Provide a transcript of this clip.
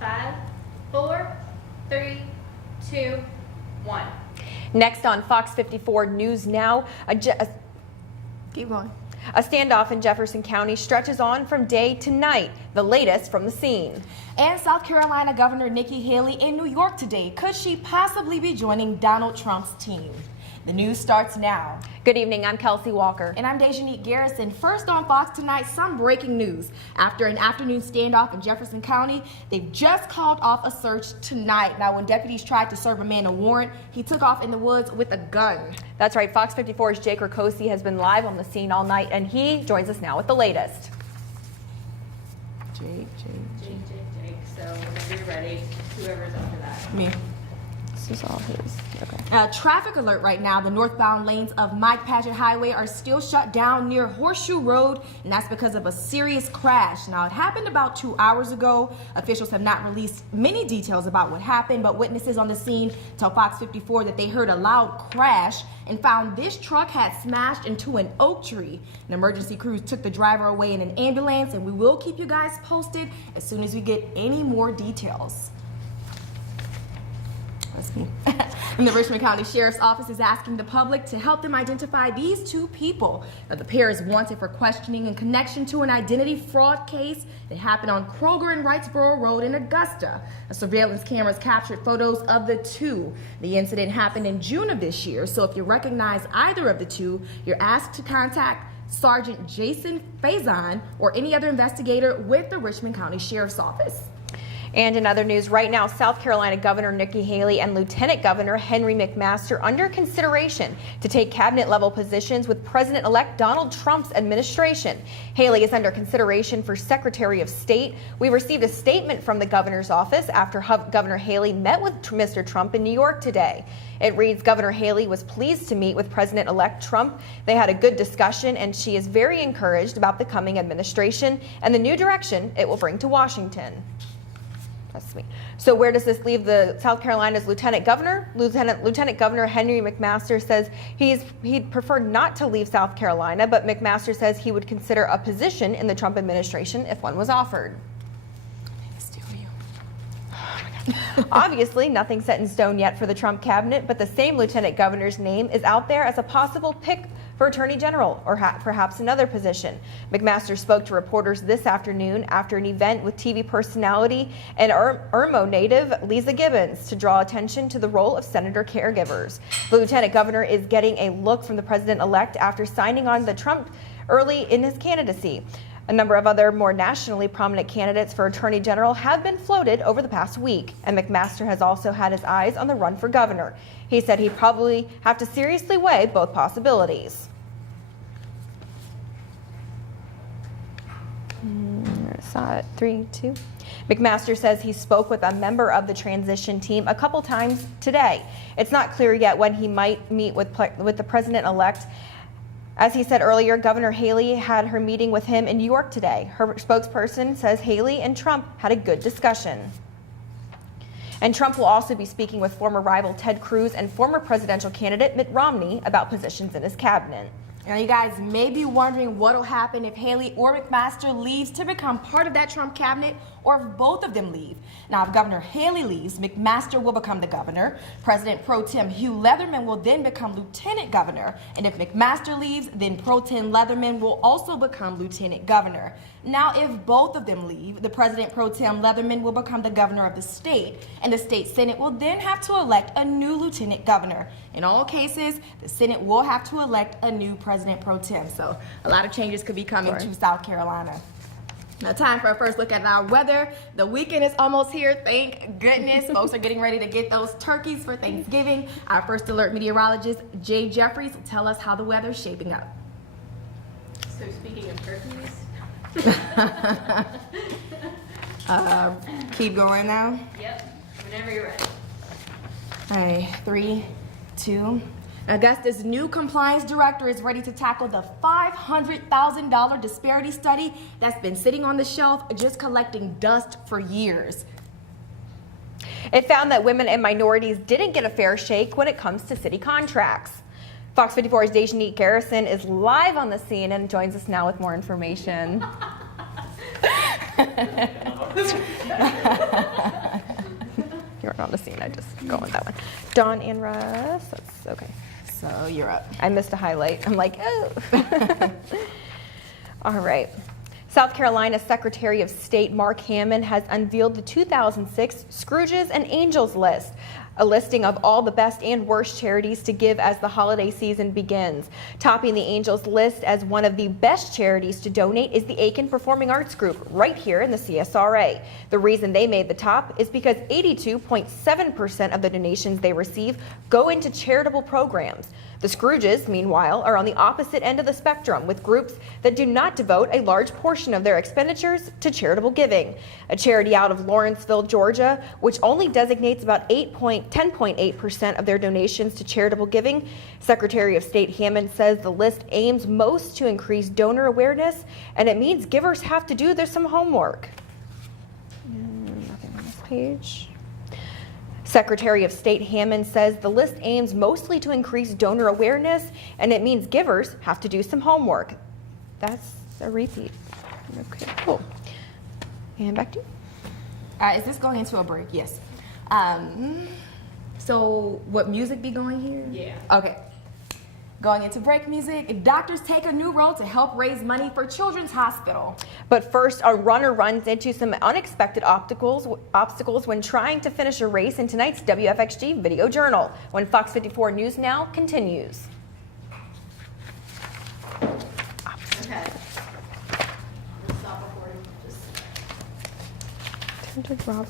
5, 4, 3, 2, 1. Next on Fox 54 News Now, Keep going. A standoff in Jefferson County stretches on from day to night. The latest from the scene. And South Carolina Governor Nikki Haley in New York today. Could she possibly be joining Donald Trump's team? The news starts now. Good evening, I'm Kelsey Walker. And I'm Dejanique Garrison. First on Fox tonight, some breaking news. After an afternoon standoff in Jefferson County, they've just called off a search tonight. Now, when deputies tried to serve a man a warrant, he took off in the woods with a gun. That's right, Fox 54's Jake Rakosi has been live on the scene all night, and he joins us now with the latest. Jake. So whenever you're ready, whoever's after that. Me. This is all his. Okay. Traffic alert right now. The northbound lanes of Mike Paget Highway are still shut down near Horseshoe Road, and that's because of a serious crash. Now, it happened about 2 hours ago. Officials have not released many details about what happened, but witnesses on the scene tell Fox 54 that they heard a loud crash and found this truck had smashed into an oak tree. An emergency crews took the driver away in an ambulance, and we will keep you guys posted as soon as we get any more details. That's me. And the Richmond County Sheriff's Office is asking the public to help them identify these two people. Now, the pair is wanted for questioning in connection to an identity fraud case that happened on Kroger and Wrightsboro Road in Augusta. The surveillance cameras captured photos of the two. The incident happened in June of this year, so if you recognize either of the two, you're asked to contact Sergeant Jason Faison or any other investigator with the Richmond County Sheriff's Office. And in other news, right now, South Carolina Governor Nikki Haley and Lieutenant Governor Henry McMaster under consideration to take cabinet-level positions with President-elect Donald Trump's administration. Haley is under consideration for Secretary of State. We received a statement from the governor's office after Governor Haley met with Mr. Trump in New York today. It reads, Governor Haley was pleased to meet with President-elect Trump. They had a good discussion, and she is very encouraged about the coming administration and the new direction it will bring to Washington. That's me. So where does this leave the South Carolina's Lieutenant Governor? Lieutenant Governor Henry McMaster says he'd prefer not to leave South Carolina, but McMaster says he would consider a position in the Trump administration if one was offered. Obviously, nothing set in stone yet for the Trump cabinet, but the same lieutenant governor's name is out there as a possible pick for Attorney General or perhaps another position. McMaster spoke to reporters this afternoon after an event with TV personality and Irmo native Lisa Gibbons to draw attention to the role of senator caregivers. The lieutenant governor is getting a look from the president-elect after signing on to Trump early in his candidacy. A number of other more nationally prominent candidates for Attorney General have been floated over the past week, and McMaster has also had his eyes on the run for governor. He said he'd probably have to seriously weigh both possibilities. Saw it. 3, 2. McMaster says he spoke with a member of the transition team a couple times today. It's not clear yet when he might meet with the president-elect. As he said earlier, Governor Haley had her meeting with him in New York today. Her spokesperson says Haley and Trump had a good discussion. And Trump will also be speaking with former rival Ted Cruz and former presidential candidate Mitt Romney about positions in his cabinet. Now, you guys may be wondering what will happen if Haley or McMaster leaves to become part of that Trump cabinet, or if both of them leave. Now, if Governor Haley leaves, McMaster will become the governor. President Pro Tem Hugh Leatherman will then become lieutenant governor. And if McMaster leaves, then Pro Tem Leatherman will also become lieutenant governor. Now, if both of them leave, the President Pro Tem Leatherman will become the governor of the state, and the state Senate will then have to elect a new lieutenant governor. In all cases, the Senate will have to elect a new President Pro Tem. So a lot of changes could be coming to South Carolina. Now, time for a first look at our weather. The weekend is almost here, thank goodness. Folks are getting ready to get those turkeys for Thanksgiving. Our first alert meteorologist, Jay Jeffries, will tell us how the weather's shaping up. So speaking of turkeys. Keep going now. Yep, whenever you're ready. All right, 3, 2. Augusta's new compliance director is ready to tackle the $500,000 disparity study that's been sitting on the shelf just collecting dust for years. It found that women and minorities didn't get a fair shake when it comes to city contracts. Fox 54's Dejanique Garrison is live on the scene and joins us now with more information. Dawn and Russ. That's okay. So you're up. I missed a highlight. I'm like, oh. All right. South Carolina Secretary of State Mark Hammond has unveiled the 2006 Scrooges and Angels list, a listing of all the best and worst charities to give as the holiday season begins. Topping the Angels list as one of the best charities to donate is the Aiken Performing Arts Group, right here in the CSRA. The reason they made the top is because 82.7% of the donations they receive go into charitable programs. The Scrooges, meanwhile, are on the opposite end of the spectrum, with groups that do not devote a large portion of their expenditures to charitable giving. A charity out of Lawrenceville, Georgia, which only designates about 10.8% of their donations to charitable giving. Secretary of State Hammond says the list aims most to increase donor awareness, and it means givers have to do some homework. Nothing on this page. Secretary of State Hammond says the list aims mostly to increase donor awareness, and it means givers have to do some homework. That's a repeat. Okay, cool. And back to you. Is this going into a break? Yes. So what music be going here? Yeah. Okay. Going into break music, doctors take a new role to help raise money for Children's Hospital. But first, a runner runs into some unexpected obstacles when trying to finish a race in tonight's WFXG Video Journal, when Fox 54 News Now continues. Okay. Stop recording. Just Robert.